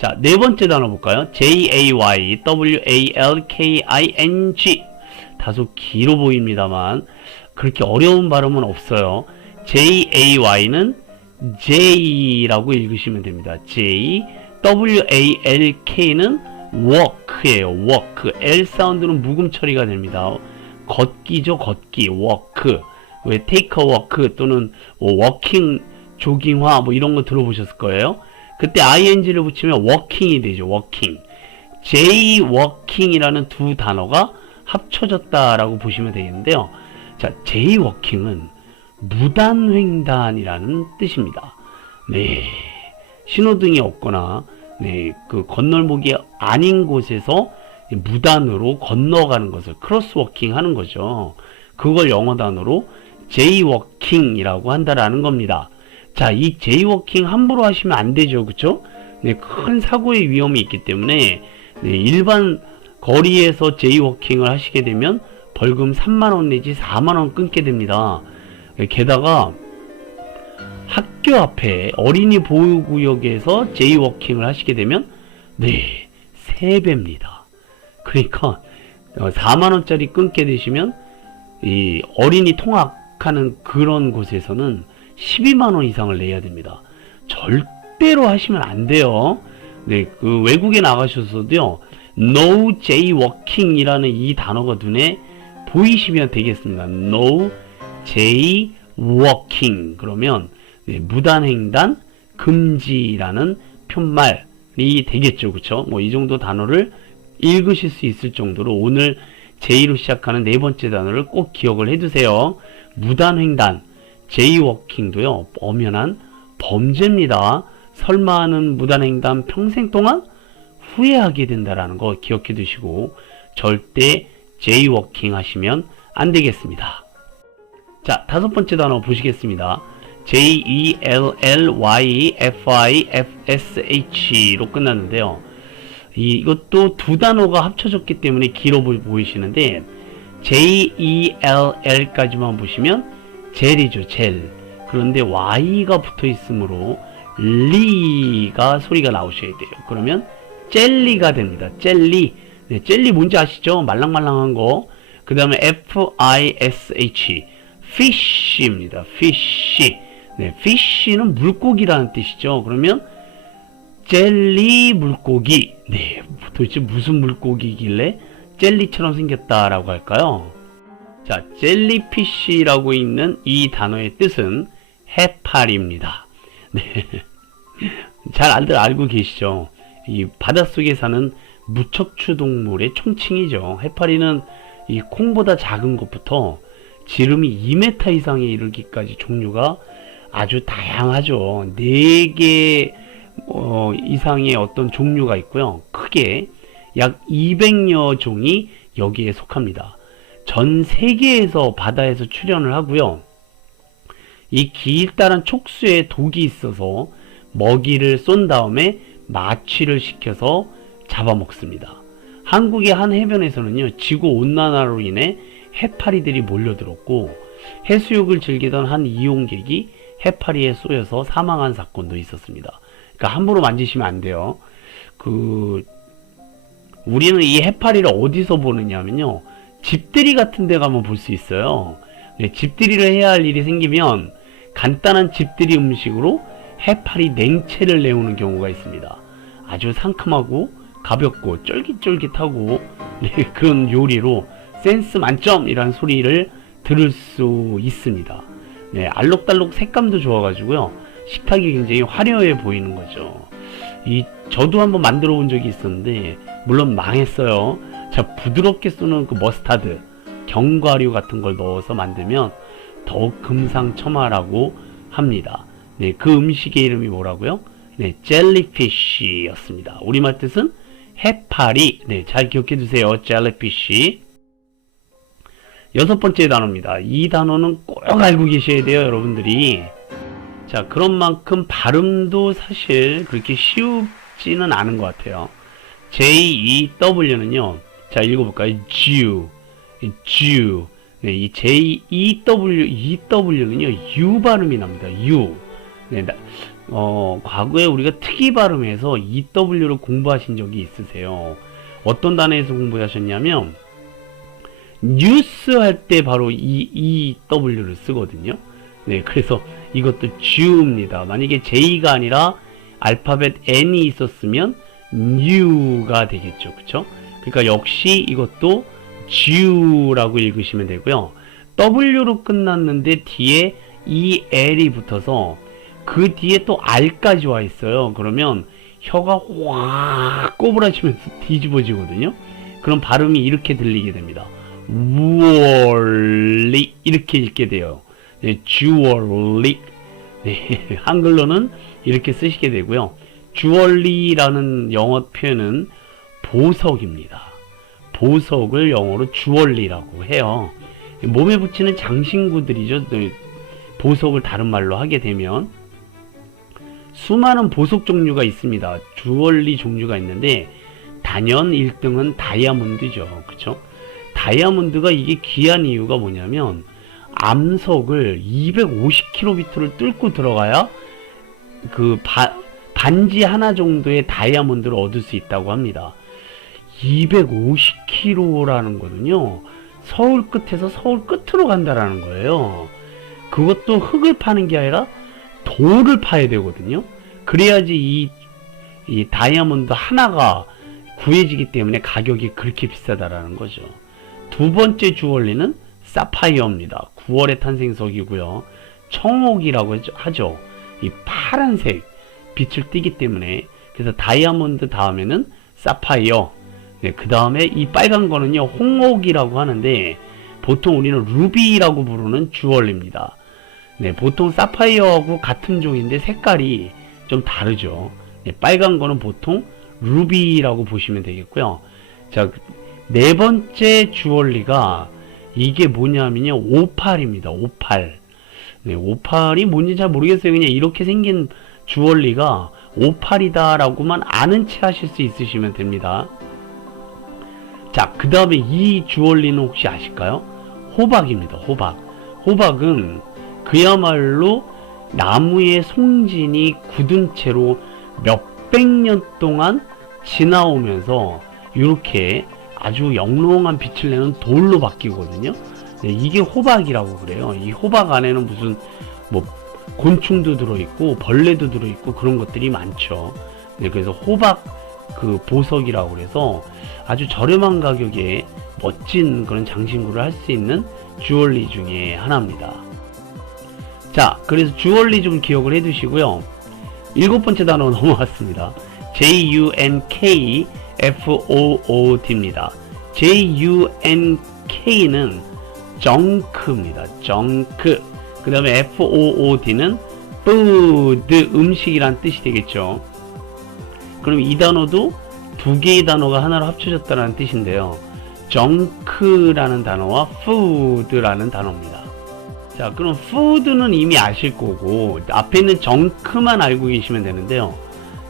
자, 네 번째 단어 볼까요? Jaywalking. 다소 길어 보입니다만 그렇게 어려운 발음은 없어요. Jay는 J라고 읽으시면 됩니다. J, Walk는 walk예요. walk. L 사운드는 묵음 처리가 됩니다. 걷기죠, 걷기. walk. 왜 take a walk 또는 walking, 조깅화 뭐 이런 거 들어보셨을 거예요. 그때 ing를 붙이면 walking이 되죠. walking. jaywalking이라는 두 단어가 합쳐졌다라고 보시면 되겠는데요. 자, jaywalking은 무단횡단이라는 뜻입니다. 네, 신호등이 없거나 네, 그 건널목이 아닌 곳에서 무단으로 건너가는 것을 크로스워킹 하는 거죠. 그걸 영어 단어로 jaywalking이라고 한다라는 겁니다. 자, 이 제이워킹 함부로 하시면 안 되죠. 그쵸? 네, 큰 사고의 위험이 있기 때문에 네, 일반 거리에서 제이워킹을 하시게 되면 벌금 3만원 내지 4만원 끊게 됩니다. 게다가 학교 앞에 어린이 보호구역에서 제이워킹을 하시게 되면 네, 3배입니다. 그러니까 4만원짜리 끊게 되시면 이 어린이 통학하는 그런 곳에서는 12만원 이상을 내야 됩니다. 절대로 하시면 안 돼요. 네, 그 외국에 나가셔서도요, No Jaywalking 이라는 이 단어가 눈에 보이시면 되겠습니다. No Jaywalking. 그러면 네, 무단횡단 금지라는 편말이 되겠죠. 그쵸? 뭐 이 정도 단어를 읽으실 수 있을 정도로 오늘 J로 시작하는 네 번째 단어를 꼭 기억을 해두세요. 무단횡단. 제이워킹도요, 엄연한 범죄입니다. 설마 하는 무단횡단 평생 동안 후회하게 된다라는 거 기억해 두시고 절대 제이워킹 하시면 안 되겠습니다. 자, 다섯 번째 단어 보시겠습니다. JELLYFIFSH로 끝났는데요. 이것도 두 단어가 합쳐졌기 때문에 길어 보이시는데 JELL까지만 보시면 젤이죠, 젤. 그런데 Y가 붙어 있으므로 리가 소리가 나오셔야 돼요. 그러면 젤리가 됩니다. 젤리. 네, 젤리 뭔지 아시죠? 말랑말랑한 거. 그 다음에 FISH. fish입니다. fish. 네, fish는 물고기라는 뜻이죠. 그러면 젤리 물고기. 네, 도대체 무슨 물고기길래 젤리처럼 생겼다라고 할까요? 자, 젤리피쉬라고 있는 이 단어의 뜻은 해파리입니다. 네. 잘들 알고 계시죠? 이 바닷속에 사는 무척추 동물의 총칭이죠. 해파리는 이 콩보다 작은 것부터 지름이 2m 이상에 이르기까지 종류가 아주 다양하죠. 4개 이상의 어떤 종류가 있고요. 크게 약 200여 종이 여기에 속합니다. 전 세계에서 바다에서 출현을 하고요. 이 길다란 촉수에 독이 있어서 먹이를 쏜 다음에 마취를 시켜서 잡아먹습니다. 한국의 한 해변에서는요, 지구온난화로 인해 해파리들이 몰려들었고 해수욕을 즐기던 한 이용객이 해파리에 쏘여서 사망한 사건도 있었습니다. 그러니까 함부로 만지시면 안 돼요. 우리는 이 해파리를 어디서 보느냐면요, 집들이 같은 데 가면 볼 수 있어요. 네, 집들이를 해야 할 일이 생기면 간단한 집들이 음식으로 해파리 냉채를 내오는 경우가 있습니다. 아주 상큼하고 가볍고 쫄깃쫄깃하고 네, 그런 요리로 센스 만점이라는 소리를 들을 수 있습니다. 네, 알록달록 색감도 좋아가지고요, 식탁이 굉장히 화려해 보이는 거죠. 저도 한번 만들어 본 적이 있었는데 물론 망했어요. 자, 부드럽게 쏘는 그 머스타드, 견과류 같은 걸 넣어서 만들면 더욱 금상첨화라고 합니다. 네, 그 음식의 이름이 뭐라고요? 네, 젤리피쉬였습니다. 우리말 뜻은 해파리. 네, 잘 기억해 두세요. 젤리피쉬. 여섯 번째 단어입니다. 이 단어는 꼭 알고 계셔야 돼요, 여러분들이. 자, 그런 만큼 발음도 사실 그렇게 쉽지는 않은 것 같아요. JEW는요, 자, 읽어볼까요? Jew. 네, 이 JEW는요, U 발음이 납니다. U. 네, 과거에 우리가 특이 발음에서 EW를 공부하신 적이 있으세요? 어떤 단어에서 공부하셨냐면, 뉴스 할 때 바로 EW를 쓰거든요. 네, 그래서 이것도 Jew입니다. 만약에 J가 아니라 알파벳 N이 있었으면 New가 되겠죠. 그쵸? 그러니까 역시 이것도 Jew라고 읽으시면 되고요. W로 끝났는데 뒤에 EL이 붙어서 그 뒤에 또 R까지 와 있어요. 그러면 혀가 확 꼬부라지면서 뒤집어지거든요. 그럼 발음이 이렇게 들리게 됩니다. 주얼리 이렇게 읽게 돼요. 네, 주얼리. 네, 한글로는 이렇게 쓰시게 되고요. 주얼리라는 영어 표현은 보석입니다. 보석을 영어로 주얼리라고 해요. 몸에 붙이는 장신구들이죠. 보석을 다른 말로 하게 되면 수많은 보석 종류가 있습니다. 주얼리 종류가 있는데 단연 1등은 다이아몬드죠. 그쵸? 다이아몬드가 이게 귀한 이유가 뭐냐면 암석을 250km를 뚫고 들어가야 그 반지 하나 정도의 다이아몬드를 얻을 수 있다고 합니다. 250km라는 거는요, 서울 끝에서 서울 끝으로 간다라는 거예요. 그것도 흙을 파는 게 아니라 돌을 파야 되거든요. 그래야지 이 다이아몬드 하나가 구해지기 때문에 가격이 그렇게 비싸다라는 거죠. 두 번째 주얼리는 사파이어입니다. 9월의 탄생석이고요. 청옥이라고 하죠. 이 파란색 빛을 띠기 때문에. 그래서 다이아몬드 다음에는 사파이어. 네, 그 다음에 이 빨간 거는요, 홍옥이라고 하는데 보통 우리는 루비라고 부르는 주얼리입니다. 네, 보통 사파이어하고 같은 종인데 색깔이 좀 다르죠. 네, 빨간 거는 보통 루비라고 보시면 되겠고요. 자, 네 번째 주얼리가 이게 뭐냐면요, 오팔입니다. 오팔. 네, 오팔이 뭔지 잘 모르겠어요. 그냥 이렇게 생긴 주얼리가 오팔이다 라고만 아는 채 하실 수 있으시면 됩니다. 자, 그 다음에 이 주얼리는 혹시 아실까요? 호박입니다. 호박. 호박은 그야말로 나무의 송진이 굳은 채로 몇백 년 동안 지나오면서 이렇게 아주 영롱한 빛을 내는 돌로 바뀌거든요. 네, 이게 호박이라고 그래요. 이 호박 안에는 무슨 뭐 곤충도 들어있고 벌레도 들어있고 그런 것들이 많죠. 네, 그래서 호박 그 보석이라고 그래서 아주 저렴한 가격에 멋진 그런 장신구를 할 수 있는 주얼리 중에 하나입니다. 자, 그래서 주얼리 좀 기억을 해 두시고요. 일곱 번째 단어 넘어왔습니다. JUNKFOOD입니다. JUNK는 정크입니다. 정크. 그 다음에 FOOD는 food, 음식이란 뜻이 되겠죠. 그럼 이 단어도 두 개의 단어가 하나로 합쳐졌다는 뜻인데요. 정크라는 단어와 food라는 단어입니다. 자, 그럼 food는 이미 아실 거고 앞에 있는 정크만 알고 계시면 되는데요.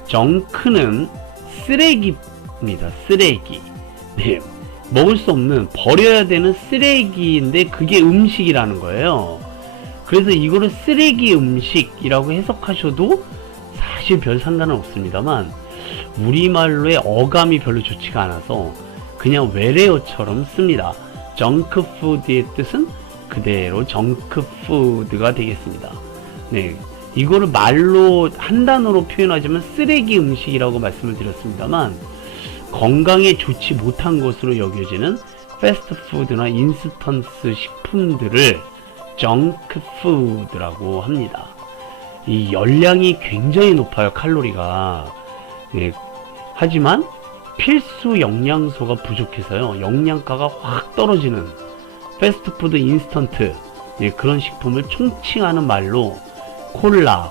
정크는 쓰레기입니다. 쓰레기. 네, 먹을 수 없는, 버려야 되는 쓰레기인데 그게 음식이라는 거예요. 그래서 이거를 쓰레기 음식이라고 해석하셔도 사실 별 상관은 없습니다만 우리말로의 어감이 별로 좋지가 않아서 그냥 외래어처럼 씁니다. 정크푸드의 뜻은 그대로 정크푸드가 되겠습니다. 네, 이거를 말로 한 단어로 표현하자면 쓰레기 음식이라고 말씀을 드렸습니다만 건강에 좋지 못한 것으로 여겨지는 패스트푸드나 인스턴트 식품들을 정크푸드라고 합니다. 이 열량이 굉장히 높아요. 칼로리가. 네, 하지만 필수 영양소가 부족해서요, 영양가가 확 떨어지는 패스트푸드 인스턴트, 네, 그런 식품을 총칭하는 말로 콜라,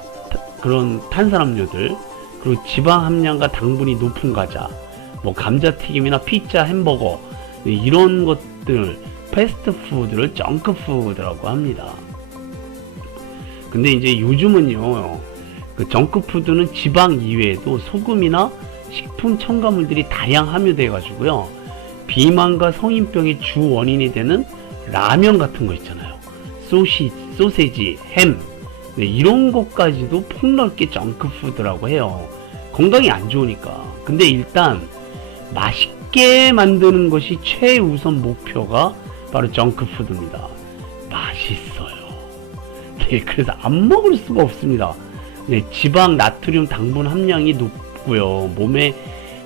그런 탄산음료들, 그리고 지방 함량과 당분이 높은 과자, 뭐 감자튀김이나 피자, 햄버거, 네, 이런 것들 패스트푸드를 정크푸드라고 합니다. 근데 이제 요즘은요, 그 정크푸드는 지방 이외에도 소금이나 식품 첨가물들이 다량 함유돼 가지고요, 비만과 성인병의 주 원인이 되는 라면 같은 거 있잖아요. 소시지, 햄, 네, 이런 것까지도 폭넓게 정크푸드라고 해요. 건강이 안 좋으니까. 근데 일단 맛있게 만드는 것이 최우선 목표가 바로 정크푸드입니다. 맛있어요. 네, 그래서 안 먹을 수가 없습니다. 네, 지방, 나트륨, 당분 함량이 높고요. 몸에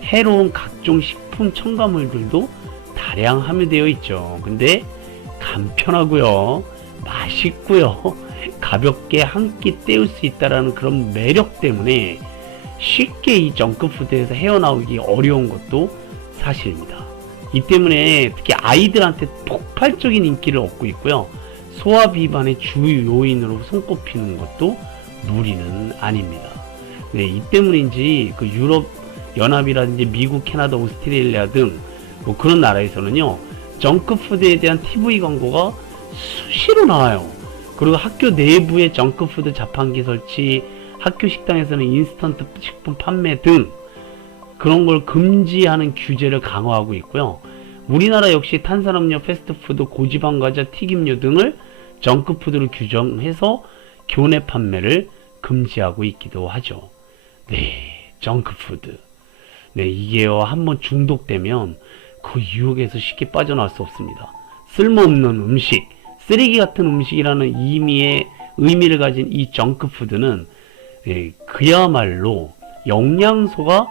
해로운 각종 식품 첨가물들도 다량 함유되어 있죠. 근데 간편하고요, 맛있고요, 가볍게 한 끼 때울 수 있다라는 그런 매력 때문에 쉽게 이 정크푸드에서 헤어나오기 어려운 것도 사실입니다. 이 때문에 특히 아이들한테 폭발적인 인기를 얻고 있고요. 소화 비만의 주 요인으로 손꼽히는 것도 무리는 아닙니다. 네, 이 때문인지 그 유럽 연합이라든지 미국, 캐나다, 오스트레일리아 등 뭐 그런 나라에서는요, 정크푸드에 대한 TV 광고가 수시로 나와요. 그리고 학교 내부에 정크푸드 자판기 설치, 학교 식당에서는 인스턴트 식품 판매 등 그런 걸 금지하는 규제를 강화하고 있고요. 우리나라 역시 탄산음료, 패스트푸드, 고지방 과자, 튀김류 등을 정크푸드로 규정해서 교내 판매를 금지하고 있기도 하죠. 네, 정크푸드. 네, 이게요, 한번 중독되면 그 유혹에서 쉽게 빠져나올 수 없습니다. 쓸모없는 음식, 쓰레기 같은 음식이라는 의미를 가진 이 정크푸드는, 네, 그야말로 영양소가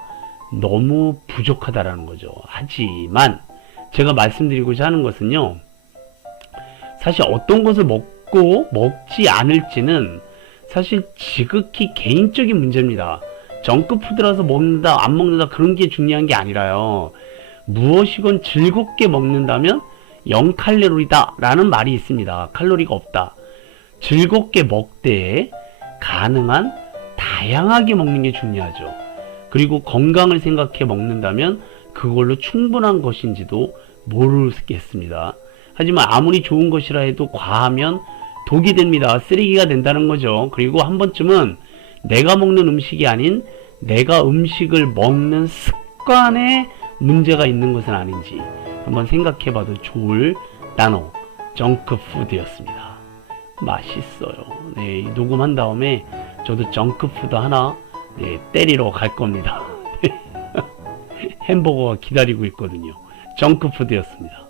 너무 부족하다라는 거죠. 하지만 제가 말씀드리고자 하는 것은요, 사실 어떤 것을 먹고 먹지 않을지는 사실 지극히 개인적인 문제입니다. 정크푸드라서 먹는다 안 먹는다 그런 게 중요한 게 아니라요, 무엇이건 즐겁게 먹는다면 0칼로리다 라는 말이 있습니다. 칼로리가 없다. 즐겁게 먹되 가능한 다양하게 먹는 게 중요하죠. 그리고 건강을 생각해 먹는다면 그걸로 충분한 것인지도 모르겠습니다. 하지만 아무리 좋은 것이라 해도 과하면 독이 됩니다. 쓰레기가 된다는 거죠. 그리고 한 번쯤은 내가 먹는 음식이 아닌 내가 음식을 먹는 습관에 문제가 있는 것은 아닌지 한번 생각해 봐도 좋을 단어, 정크푸드였습니다. 맛있어요. 네, 녹음한 다음에 저도 정크푸드 하나, 네, 때리러 갈 겁니다. 햄버거가 기다리고 있거든요. 정크푸드였습니다.